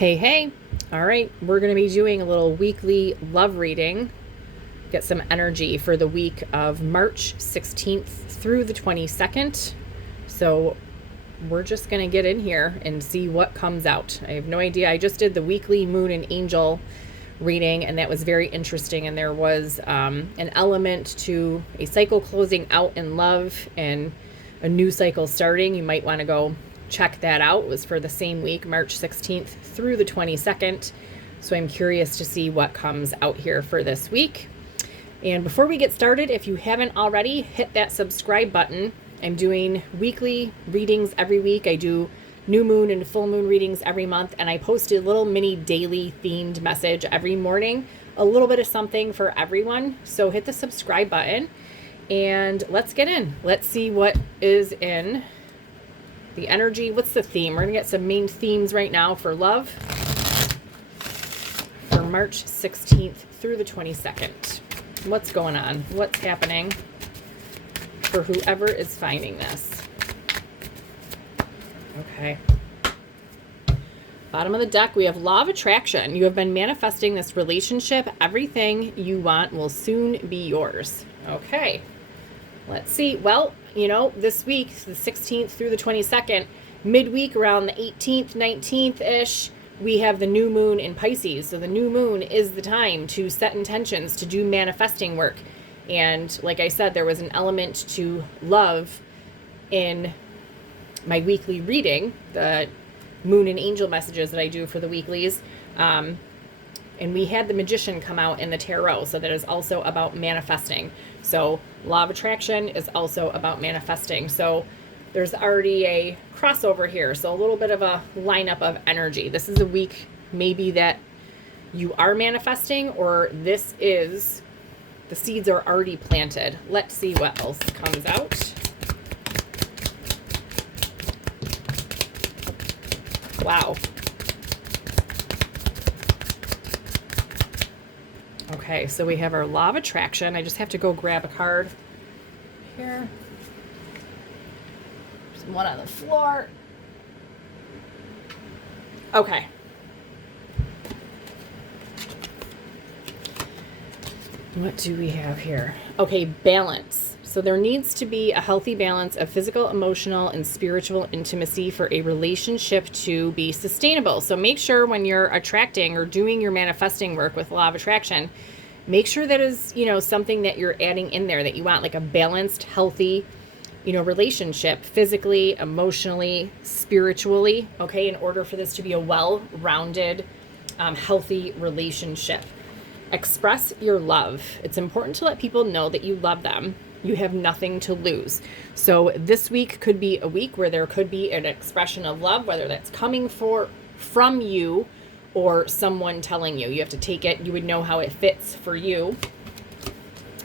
Hey. All right, we're going to be doing a little weekly love reading. Get some energy for the week of March 16th through the 22nd. So we're just going to get in here and see what comes out. I have no idea. I just did the weekly moon and angel reading, and that was very interesting. And there was an element to a cycle closing out in love and a new cycle starting. You might want to go check that out. It was for the same week, March 16th through the 22nd. So I'm curious to see what comes out here for this week. And before we get started, if you haven't already, hit that subscribe button. I'm doing weekly readings every week. I do new moon and full moon readings every month, and I post a little mini daily themed message every morning, a little bit of something for everyone. So hit the subscribe button and let's get in. Let's see what is in the energy. What's the theme? We're gonna get some main themes right now for love for March 16th through the 22nd. What's going on? What's happening for whoever is finding this? Okay. Bottom of the deck, we have Law of Attraction. You have been manifesting this relationship. Everything you want will soon be yours. Okay. Let's see. Well, this week, the 16th through the 22nd, midweek around the 18th, 19th-ish, we have the new moon in Pisces. So the new moon is the time to set intentions, to do manifesting work. And like I said, there was an element to love in my weekly reading, the moon and angel messages that I do for the weeklies. And we had the Magician come out in the tarot. So that is also about manifesting. So Law of Attraction is also about manifesting. So there's already a crossover here. So a little bit of a lineup of energy. This is a week maybe that you are manifesting, or this is, the seeds are already planted. Let's see what else comes out. Wow. Okay, so we have our Law of Attraction. I just have to go grab a card here. There's one on the floor. Okay. What do we have here? Okay, balance. So there needs to be a healthy balance of physical, emotional, and spiritual intimacy for a relationship to be sustainable. So make sure when you're attracting or doing your manifesting work with Law of Attraction, make sure that is, something that you're adding in there that you want, like a balanced, healthy, relationship, physically, emotionally, spiritually, okay, in order for this to be a well-rounded, healthy relationship. Express your love. It's important to let people know that you love them. You have nothing to lose. So this week could be a week where there could be an expression of love, whether that's coming from you or someone telling you. You have to take it. You would know how it fits for you.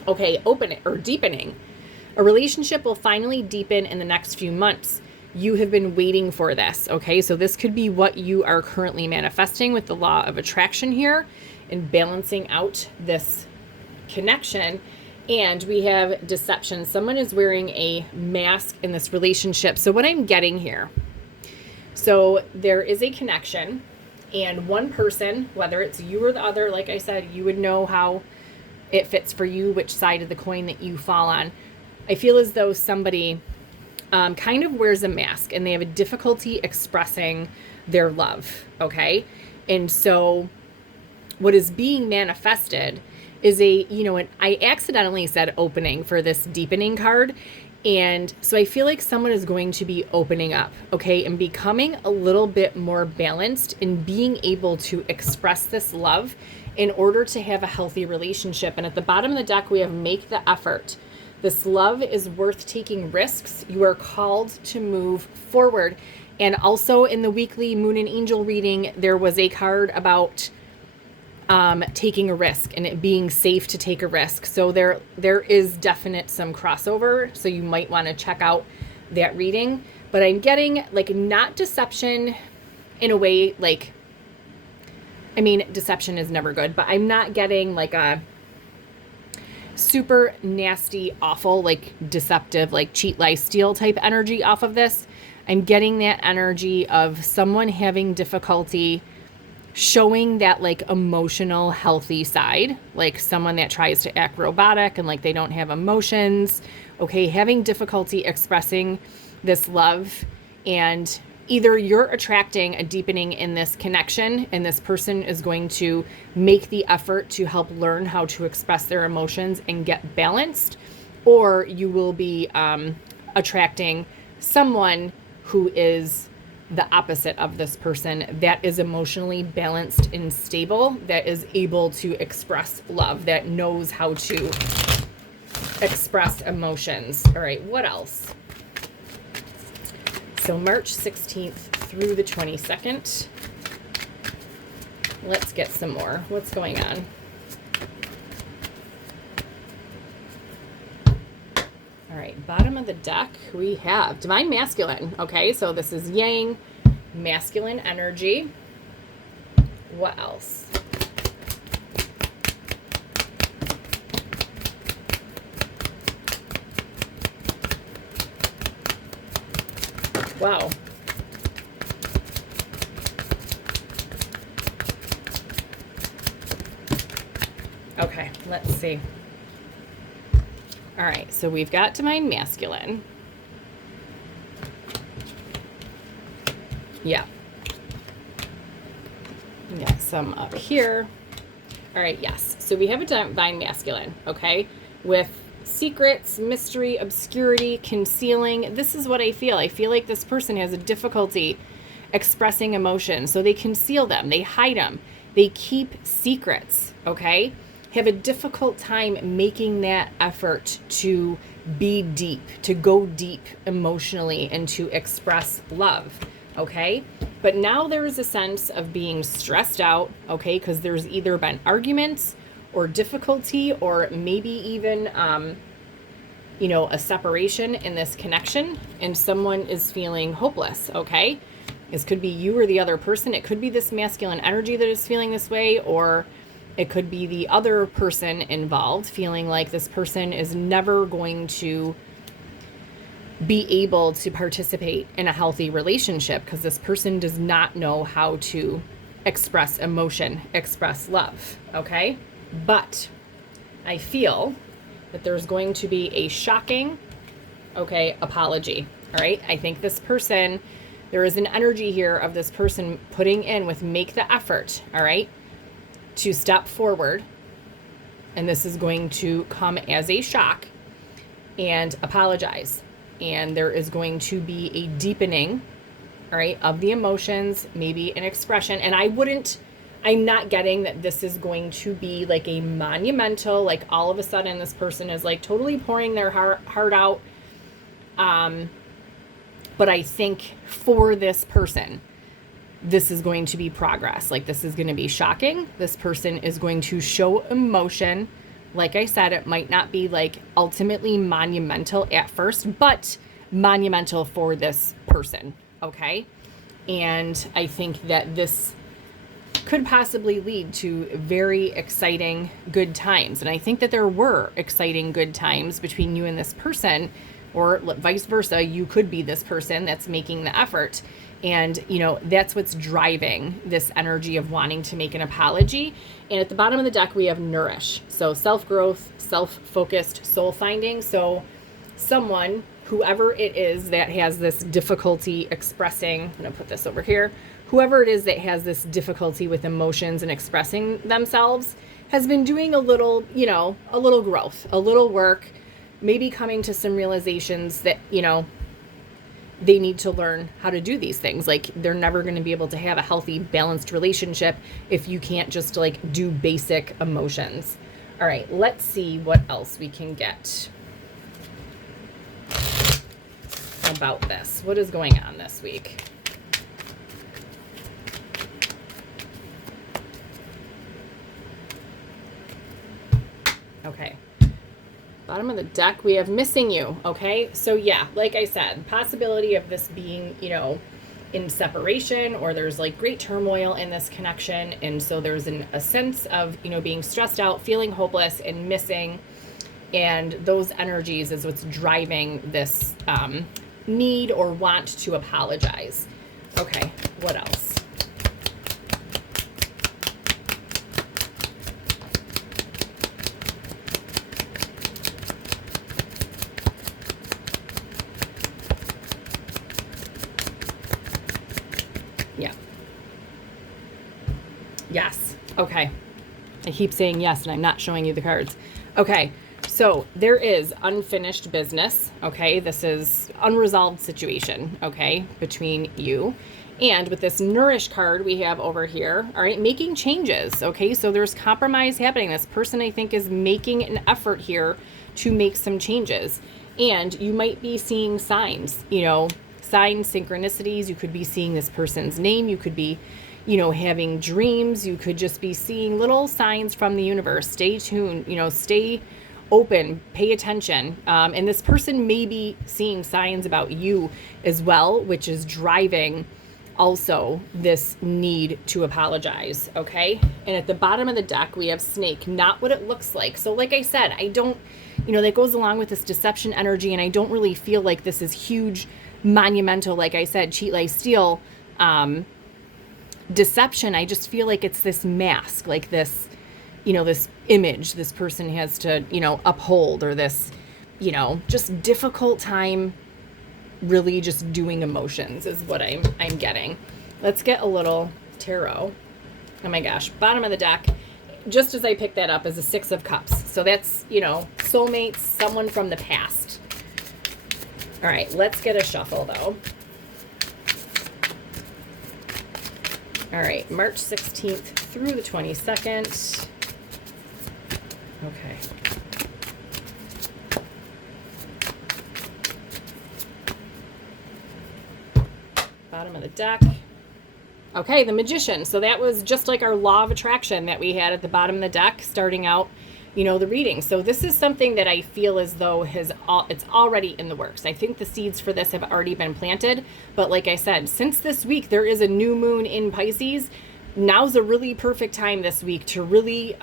Okay, opening or deepening. A relationship will finally deepen in the next few months. You have been waiting for this, okay? So this could be what you are currently manifesting with the Law of Attraction here and balancing out this connection. And we have deception. Someone is wearing a mask in this relationship. So what I'm getting here, so there is a connection, and one person, whether it's you or the other, like I said, you would know how it fits for you, which side of the coin that you fall on. I feel as though somebody kind of wears a mask and they have a difficulty expressing their love, okay? And so what is being manifested is I accidentally said opening for this deepening card. And so I feel like someone is going to be opening up, okay, and becoming a little bit more balanced and being able to express this love in order to have a healthy relationship. And at the bottom of the deck, we have make the effort. This love is worth taking risks. You are called to move forward. And also in the weekly moon and angel reading, there was a card about taking a risk and it being safe to take a risk. So there is definite some crossover. So you might want to check out that reading. But I'm getting not deception in a way, deception is never good, but I'm not getting a super nasty, awful, deceptive, cheat, lie, steal type energy off of this. I'm getting that energy of someone having difficulty showing that like emotional healthy side, like someone that tries to act robotic and like they don't have emotions, okay, having difficulty expressing this love. And either you're attracting a deepening in this connection and this person is going to make the effort to help learn how to express their emotions and get balanced, or you will be attracting someone who is the opposite of this person, that is emotionally balanced and stable, that is able to express love, that knows how to express emotions. All right, what else? So March 16th through the 22nd. Let's get some more. What's going on? All right, bottom of the deck, we have Divine Masculine. Okay, so this is Yang, masculine energy. What else? Wow. Okay, let's see. All right, so we've got Divine Masculine. Yeah. We got some up here. All right, yes. So we have a Divine Masculine, okay, with secrets, mystery, obscurity, concealing. This is what I feel. I feel like this person has a difficulty expressing emotions, so they conceal them, they hide them, they keep secrets, okay? Have a difficult time making that effort to be deep, to go deep emotionally and to express love, okay? But now there is a sense of being stressed out, okay? Because there's either been arguments or difficulty or maybe even, a separation in this connection, and someone is feeling hopeless, okay? This could be you or the other person. It could be this masculine energy that is feeling this way, or it could be the other person involved feeling like this person is never going to be able to participate in a healthy relationship because this person does not know how to express emotion, express love, okay? But I feel that there's going to be a shocking, apology, all right? I think this person, there is an energy here of this person putting in with make the effort, all right, to step forward, and this is going to come as a shock, and apologize. And there is going to be a deepening, all right, of the emotions, maybe an expression. And I'm not getting that this is going to be like a monumental, like all of a sudden this person is like totally pouring their heart out. But I think for this person, this is going to be progress. Like this is going to be shocking. This person is going to show emotion. Like I said, it might not be like ultimately monumental at first, but monumental for this person. Okay. And I think that this could possibly lead to very exciting good times. And I think that there were exciting good times between you and this person, or vice versa. You could be this person that's making the effort. And, that's what's driving this energy of wanting to make an apology. And at the bottom of the deck, we have nourish. So self-growth, self-focused, soul finding. So someone, whoever it is that has this difficulty expressing, I'm going to put this over here, whoever it is that has this difficulty with emotions and expressing themselves has been doing a little growth, a little work, maybe coming to some realizations that, they need to learn how to do these things. Like they're never going to be able to have a healthy, balanced relationship if you can't just like do basic emotions. All right, let's see what else we can get about this. What is going on this week? Okay. Bottom of the deck, we have missing you, okay? So yeah, like I said, possibility of this being, in separation, or there's like great turmoil in this connection. And so there's a sense of, being stressed out, feeling hopeless and missing. And those energies is what's driving this need or want to apologize. Okay, what else? Yeah. Yes. Okay. I keep saying yes, and I'm not showing you the cards. Okay. So there is unfinished business. Okay. This is unresolved situation. Okay. Between you. And with this Nourish card we have over here, all right, making changes. Okay. So there's compromise happening. This person, I think, is making an effort here to make some changes. And you might be seeing signs, signs, synchronicities. You could be seeing this person's name. You could be, having dreams. You could just be seeing little signs from the universe. Stay tuned, stay open, pay attention. And this person may be seeing signs about you as well, which is driving also this need to apologize. Okay. And at the bottom of the deck, we have snake, not what it looks like. So like I said, I don't, that goes along with this deception energy. And I don't really feel like this is huge, monumental, like I said, cheat, lie, steal, deception. I just feel like it's this mask, like this, this image this person has to, uphold, or this, just difficult time really just doing emotions is what I'm getting. Let's get a little tarot. Oh my gosh, bottom of the deck, just as I picked that up, is a Six of Cups. So that's, soulmates, someone from the past. All right, let's get a shuffle though. All right, March 16th through the 22nd. Okay. Bottom of the deck. Okay, the Magician. So that was just like our law of attraction that we had at the bottom of the deck, starting out, the reading. So this is something that I feel as though it's already in the works. I think the seeds for this have already been planted. But like I said, since this week, there is a new moon in Pisces. Now's a really perfect time this week to really,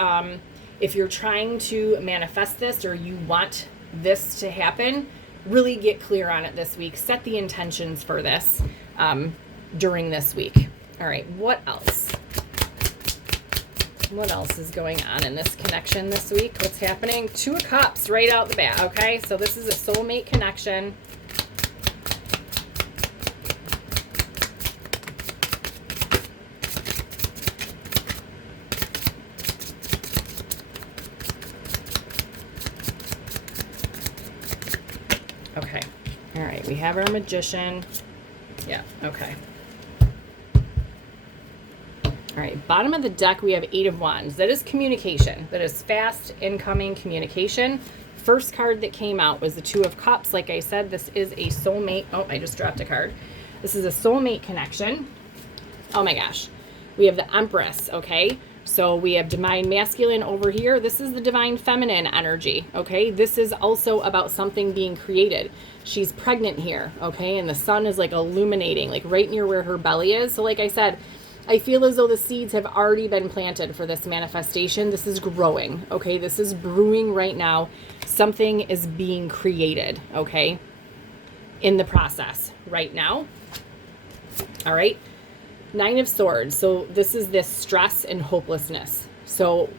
if you're trying to manifest this or you want this to happen, really get clear on it this week. Set the intentions for this during this week. All right, what else? What else is going on in this connection this week? What's happening? Two of Cups right out the bat, okay? So this is a soulmate connection. Okay. All right, we have our Magician. Yeah, okay. All right, bottom of the deck, we have Eight of Wands. That is communication. That is fast incoming communication. First card that came out was the Two of Cups. Like I said, this is a soulmate. Oh, I just dropped a card. This is a soulmate connection. Oh my gosh. We have the Empress, okay? So we have divine masculine over here. This is the divine feminine energy, okay? This is also about something being created. She's pregnant here, okay? And the sun is like illuminating, like right near where her belly is. So like I said, I feel as though the seeds have already been planted for this manifestation. This is growing, okay? This is brewing right now. Something is being created, okay? In the process right now. All right. Nine of Swords. So this is this stress and hopelessness. So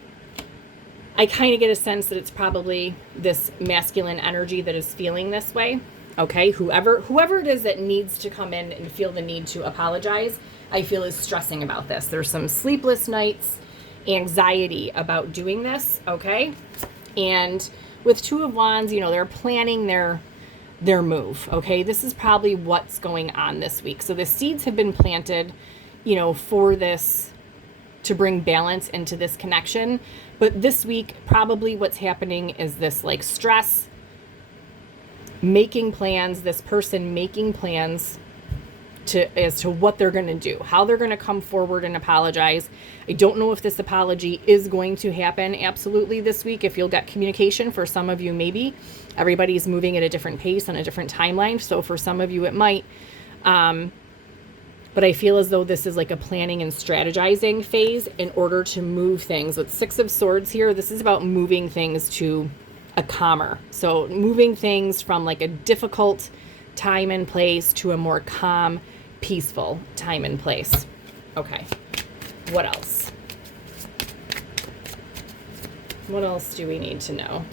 I kind of get a sense that it's probably this masculine energy that is feeling this way. Okay. Whoever it is that needs to come in and feel the need to apologize, I feel is stressing about this. There's some sleepless nights, anxiety about doing this. Okay. And with Two of Wands, they're planning their move. Okay. This is probably what's going on this week. So the seeds have been planted, for this, to bring balance into this connection. But this week, probably what's happening is this like stress, making plans, this person making plans as to what they're going to do, how they're going to come forward and apologize. I don't know if this apology is going to happen absolutely this week. If you'll get communication, for some of you, maybe. Everybody's moving at a different pace on a different timeline. So for some of you, it might. But I feel as though this is like a planning and strategizing phase in order to move things. With Six of Swords here, this is about moving things to a calmer. So moving things from like a difficult time and place to a more calm, peaceful time and place. Okay. What else? What else do we need to know?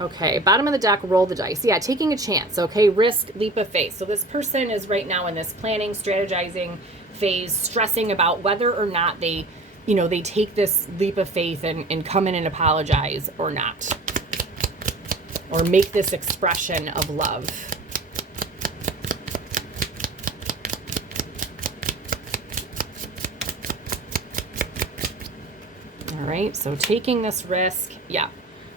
Okay, bottom of the deck, roll the dice. Yeah, taking a chance, okay? Risk, leap of faith. So this person is right now in this planning, strategizing phase, stressing about whether or not they, they take this leap of faith and come in and apologize or not. Or make this expression of love. All right, so taking this risk, yeah.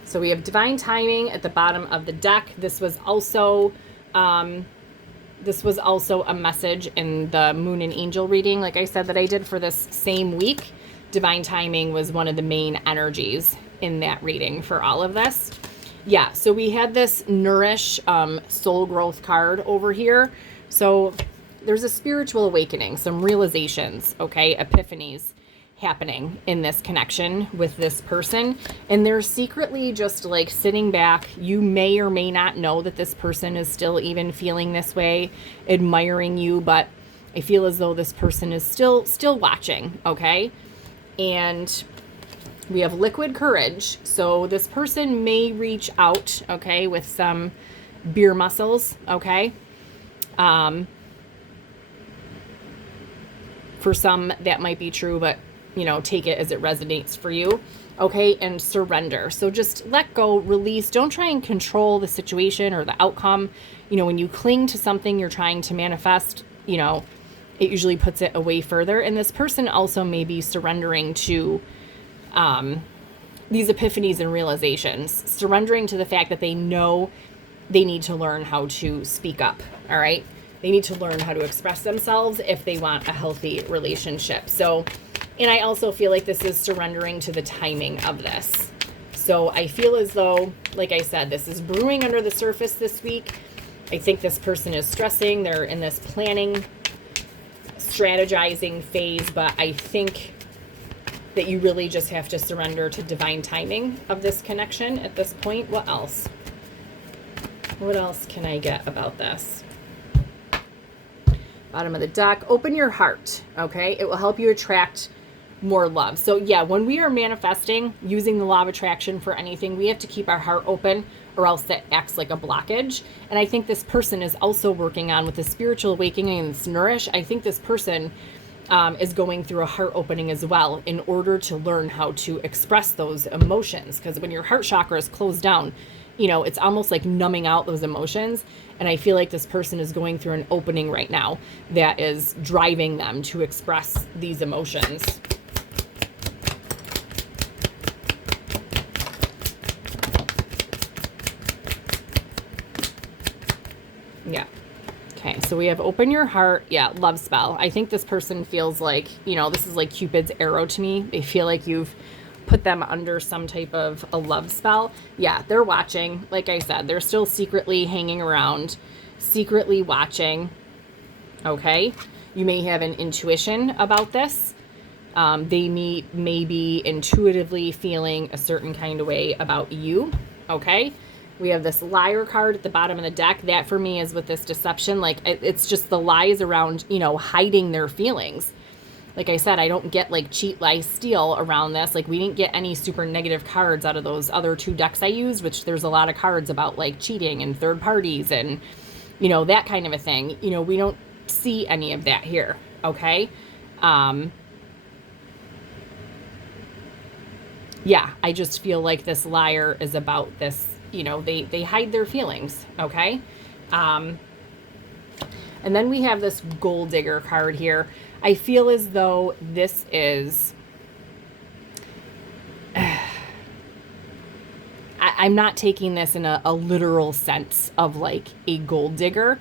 So we have divine timing at the bottom of the deck. This was also a message in the Moon and Angel reading, like I said, that I did for this same week. Divine timing was one of the main energies in that reading for all of this. Yeah, so we had this Nourish soul growth card over here. So there's a spiritual awakening, some realizations, okay, epiphanies happening in this connection with this person, and they're secretly just like sitting back. You may or may not know that this person is still even feeling this way, admiring you, but I feel as though this person is still watching, okay? And we have liquid courage, so this person may reach out, okay, with some beer muscles, okay? For some that might be true, but take it as it resonates for you. Okay. And surrender. So just let go, release. Don't try and control the situation or the outcome. When you cling to something you're trying to manifest, it usually puts it away further. And this person also may be surrendering to these epiphanies and realizations, surrendering to the fact that they know they need to learn how to speak up. All right. They need to learn how to express themselves if they want a healthy relationship. So, and I also feel like this is surrendering to the timing of this. So I feel as though, like I said, this is brewing under the surface this week. I think this person is stressing. They're in this planning, strategizing phase, but I think that you really just have to surrender to divine timing of this connection at this point. What else? What else can I get about this? Bottom of the deck, open your heart, okay? It will help you attract more love. So yeah, when we are manifesting using the law of attraction for anything, we have to keep our heart open or else that acts like a blockage. And I think this person is also working on with the spiritual awakening and this Nourish. I think this person is going through a heart opening as well in order to learn how to express those emotions. Because when your heart chakra is closed down, it's almost like numbing out those emotions. And I feel like this person is going through an opening right now that is driving them to express these emotions. Yeah. Okay, so we have open your heart. Yeah, love spell. I think this person feels like, this is like Cupid's arrow to me. They feel like you've put them under some type of a love spell. Yeah, they're watching. Like I said, they're still secretly hanging around, secretly watching. Okay, you may have an intuition about this. They may be intuitively feeling a certain kind of way about you. Okay, we have this liar card at the bottom of the deck. That for me is with this deception. Like it's just the lies around, hiding their feelings. Like I said, I don't get like cheat, lie, steal around this. Like we didn't get any super negative cards out of those other two decks I used, which there's a lot of cards about like cheating and third parties and, that kind of a thing. We don't see any of that here. Okay. Yeah, I just feel like this liar is about this, they hide their feelings. Okay. And then we have this gold digger card here. I feel as though this is, I'm not taking this in a literal sense of like a gold digger.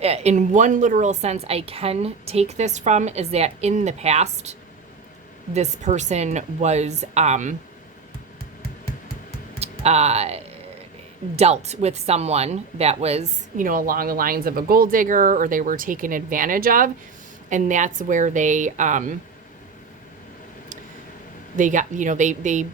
In one literal sense I can take this from is that in the past, this person was dealt with someone that was, along the lines of a gold digger, or they were taken advantage of. And that's where they got, they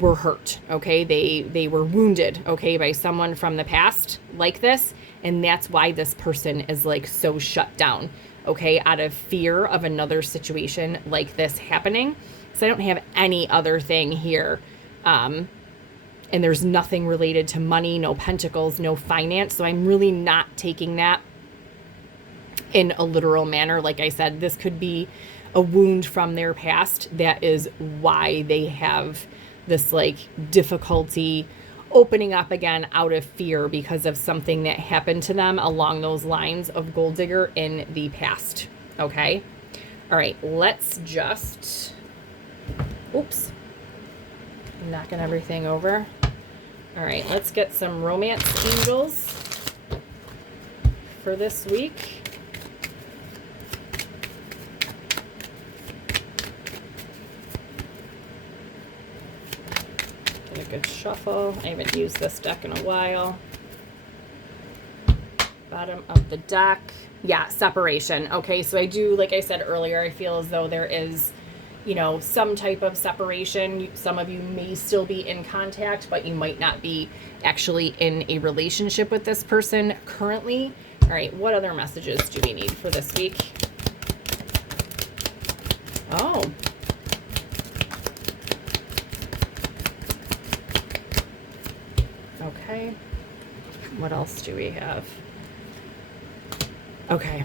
were hurt. Okay. They were wounded. Okay. By someone from the past like this. And that's why this person is like so shut down. Okay. Out of fear of another situation like this happening. So I don't have any other thing here, and there's nothing related to money, no pentacles, no finance. So I'm really not taking that in a literal manner. Like I said, this could be a wound from their past. That is why they have this like difficulty opening up again out of fear because of something that happened to them along those lines of gold digger in the past. Okay. All right. Let's just, oops, knocking everything over. All right. Let's get some romance angels for this week. A good shuffle. I haven't used this deck in a while. Bottom of the deck. Yeah, separation. Okay, so I do, like I said earlier, I feel as though there is, you know, some type of separation. Some of you may still be in contact, but you might not be actually in a relationship with this person currently. All right, what other messages do we need for this week? Oh. Okay. What else do we have? Okay.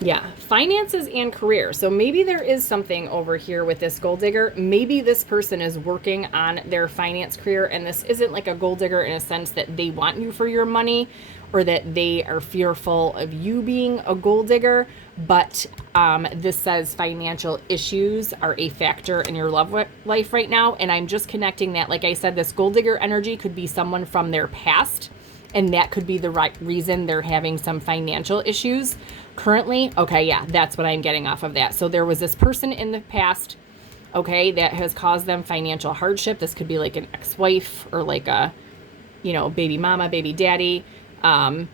Yeah, finances and career. So maybe there is something over here with this gold digger. Maybe this person is working on their finance career, and this isn't like a gold digger in a sense that they want you for your money or that they are fearful of you being a gold digger, but this says financial issues are a factor in your love life right now. And I'm just connecting that, like I said, this gold digger energy could be someone from their past, and that could be the right reason they're having some financial issues currently. Okay, yeah, that's what I'm getting off of that. So there was this person in the past, okay, that has caused them financial hardship. This could be like an ex-wife or like a, you know, baby mama, baby daddy. And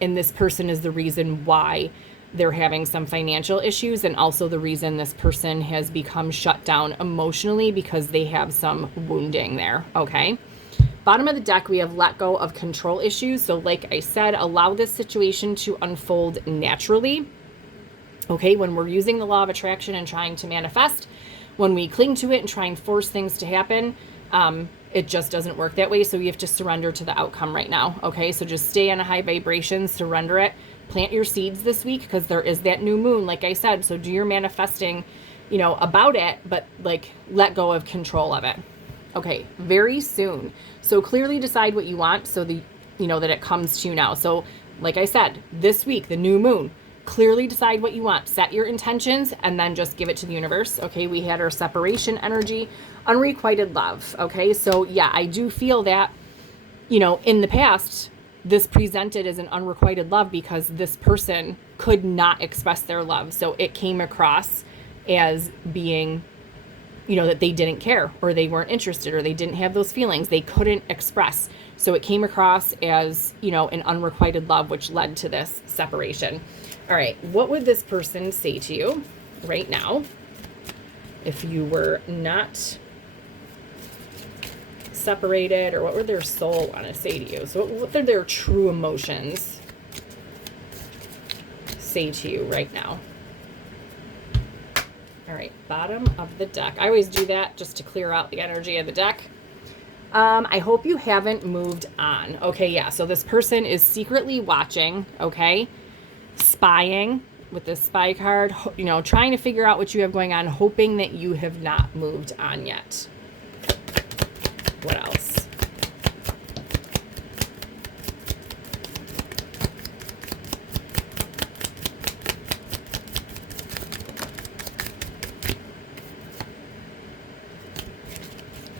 this person is the reason why they're having some financial issues, and also the reason this person has become shut down emotionally because they have some wounding there. Okay. Bottom of the deck, we have let go of control issues. So like I said, allow this situation to unfold naturally. Okay, when we're using the law of attraction and trying to manifest, when we cling to it and try and force things to happen, it just doesn't work that way. So you have to surrender to the outcome right now. Okay, so just stay on a high vibration, surrender it, plant your seeds this week because there is that new moon, like I said. So do your manifesting, you know, about it, but like let go of control of it. Okay, very soon. So clearly decide what you want so the, you know, that it comes to you now. So like I said, this week, the new moon, clearly decide what you want, set your intentions, and then just give it to the universe. Okay, we had our separation energy, unrequited love. Okay, so yeah, I do feel that, you know, in the past, this presented as an unrequited love because this person could not express their love. So it came across as being, you know, that they didn't care or they weren't interested or they didn't have those feelings. They couldn't express. So it came across as, you know, an unrequited love, which led to this separation. All right. What would this person say to you right now if you were not separated, or what would their soul want to say to you? So what are their true emotions say to you right now? All right, bottom of the deck. I always do that just to clear out the energy of the deck. I hope you haven't moved on. Okay, yeah, so this person is secretly watching, okay, spying with this spy card, you know, trying to figure out what you have going on, hoping that you have not moved on yet. What else?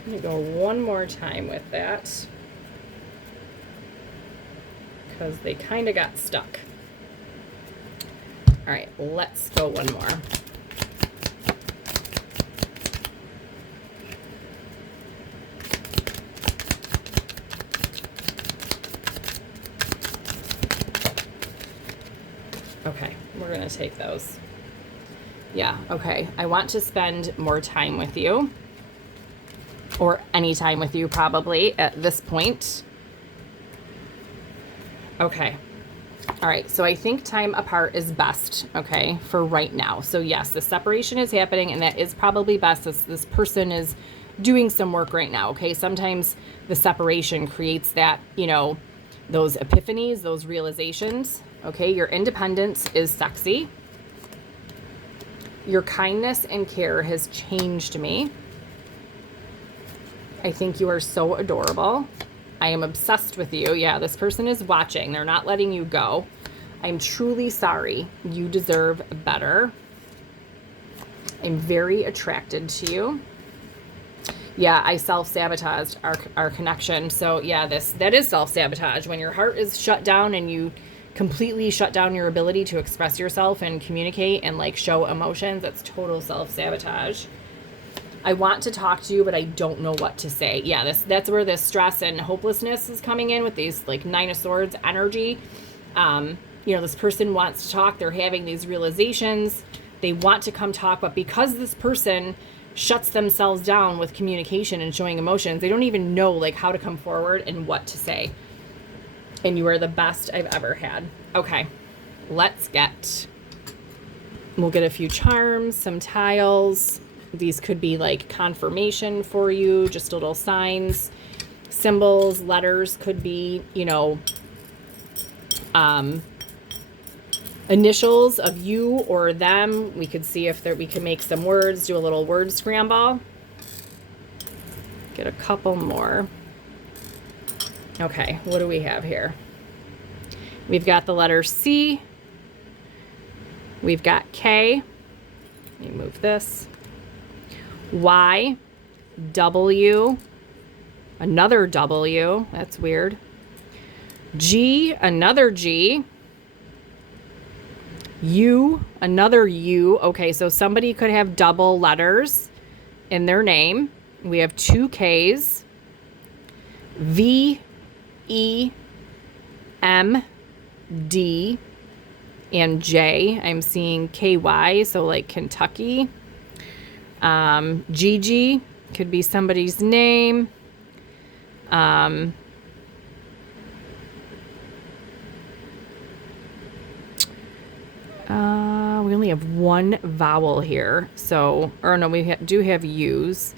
I'm going to go one more time with that because they kind of got stuck. All right, let's go one more. Okay, we're going to take those. Yeah, okay. I want to spend more time with you, or any time with you probably at this point. Okay. All right, so I think time apart is best, okay, for right now. So yes, the separation is happening, and that is probably best. This person is doing some work right now. Okay. Sometimes the separation creates that, those epiphanies, those realizations. Okay. Your independence is sexy. Your kindness and care has changed me. I think you are so adorable. I am obsessed with you. Yeah, this person is watching. They're not letting you go. I'm truly sorry. You deserve better. I'm very attracted to you. Yeah, I self-sabotaged our connection. So yeah, that is self-sabotage. When your heart is shut down and you completely shut down your ability to express yourself and communicate and like show emotions, that's total self-sabotage. I want to talk to you, but I don't know what to say. Yeah, that's where this stress and hopelessness is coming in with these like Nine of Swords energy. This person wants to talk. They're having these realizations. They want to come talk, but because this person shuts themselves down with communication and showing emotions, they don't even know like how to come forward and what to say. And you are the best I've ever had. Okay, we'll get a few charms, some tiles. These could be like confirmation for you, just little signs, symbols, letters could be, initials of you or them. We could see if we can make some words, do a little word scramble. Get a couple more. Okay, what do we have here? We've got the letter C. We've got K. Let me move this. Y. W. Another W. That's weird. G. Another G. U. Another U. Okay, so somebody could have double letters in their name. We have two Ks. V. E. M. D. And J. I'm seeing KY, so like Kentucky. Gigi could be somebody's name. We only have one vowel here. So, or no, we do have U's.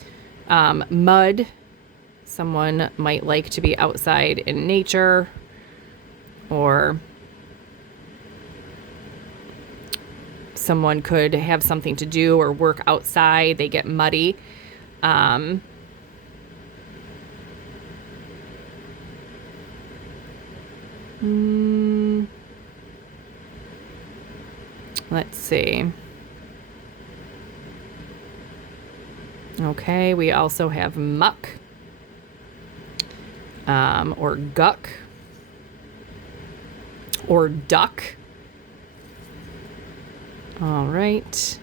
Mud. Someone might like to be outside in nature, or someone could have something to do or work outside. They get muddy. Let's see. Okay, we also have muck, or guck, or duck. All right.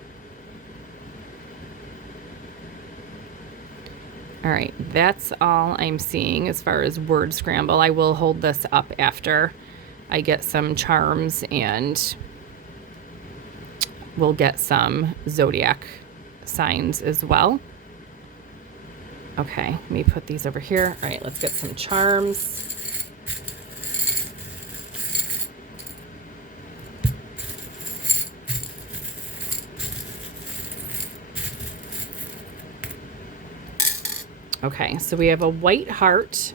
All right, that's all I'm seeing as far as word scramble. I will hold this up after I get some charms, and we'll get some zodiac signs as well. Okay, let me put these over here. All right, let's get some charms. Okay, so we have a white heart.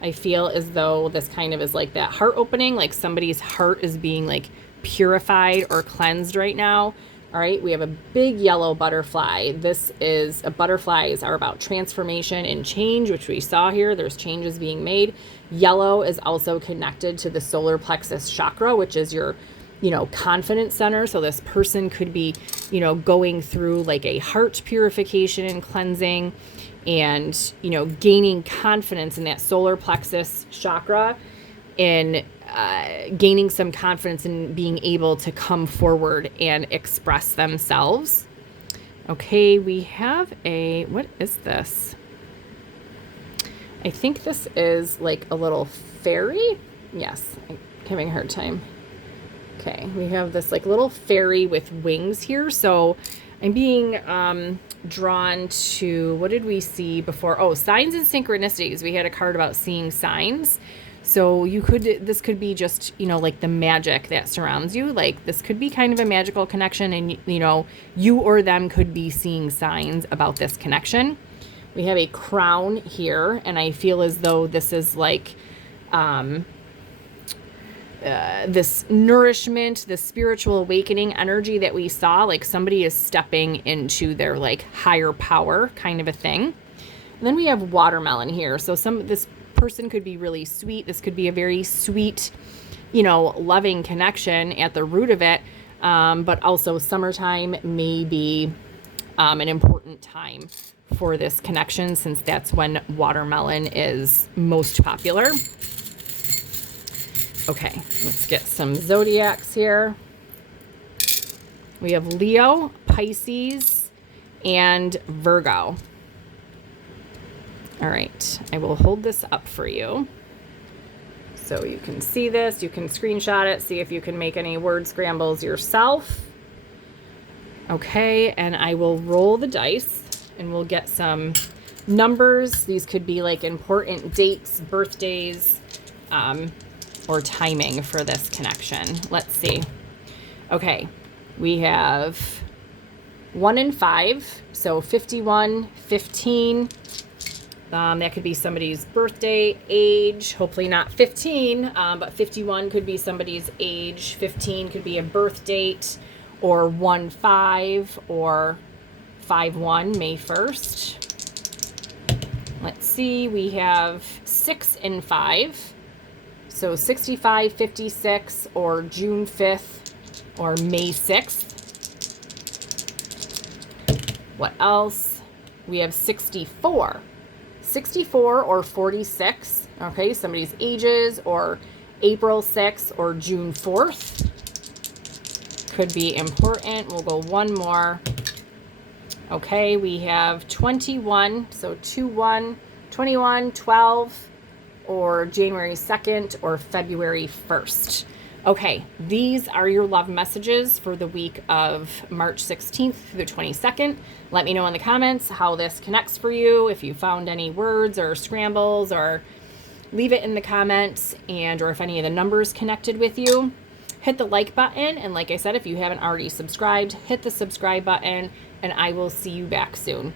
I feel as though this kind of is like that heart opening, like somebody's heart is being like purified or cleansed right now. All right, we have a big yellow butterfly. Butterflies are about transformation and change, which we saw here. There's changes being made. Yellow is also connected to the solar plexus chakra, which is your, confidence center. So this person could be, going through like a heart purification and cleansing, and, gaining confidence in that solar plexus chakra, and gaining some confidence in being able to come forward and express themselves. Okay, we have what is this? I think this is like a little fairy. Yes, I'm having a hard time. Okay, we have this like little fairy with wings here. So I'm being drawn to, what did we see before? Oh, signs and synchronicities. We had a card about seeing signs. So this could be just, like the magic that surrounds you. Like this could be kind of a magical connection, and, you or them could be seeing signs about this connection. We have a crown here, and I feel as though this is like this nourishment, this spiritual awakening energy that we saw, like somebody is stepping into their like higher power kind of a thing. And then we have watermelon here. So this person could be really sweet. This could be a very sweet, loving connection at the root of it. But also summertime may be an important time for this connection, since that's when watermelon is most popular. Okay, let's get some zodiacs here. We have Leo, Pisces, and Virgo. All right, I will hold this up for you so you can see this. You can screenshot it, see if you can make any word scrambles yourself. Okay, and I will roll the dice and we'll get some numbers. These could be like important dates, birthdays, or timing for this connection. Let's see. Okay, we have 1 and 5, so 51, 15. That could be somebody's birthday, age, hopefully not 15, but 51 could be somebody's age. 15 could be a birth date, or 1/5 or 5/1, May 1st. Let's see, we have 6 and 5. So 65, 56, or June 5th, or May 6th. What else? We have 64. 64 or 46. Okay, somebody's ages, or April 6th or June 4th. Could be important. We'll go one more. Okay, we have 21. So 2/1, 21, 12. Or January 2nd or February 1st. Okay, these are your love messages for the week of March 16th through the 22nd. Let me know in the comments how this connects for you, if you found any words or scrambles, or leave it in the comments, or if any of the numbers connected with you. Hit the like button, and like I said, if you haven't already subscribed, hit the subscribe button, and I will see you back soon.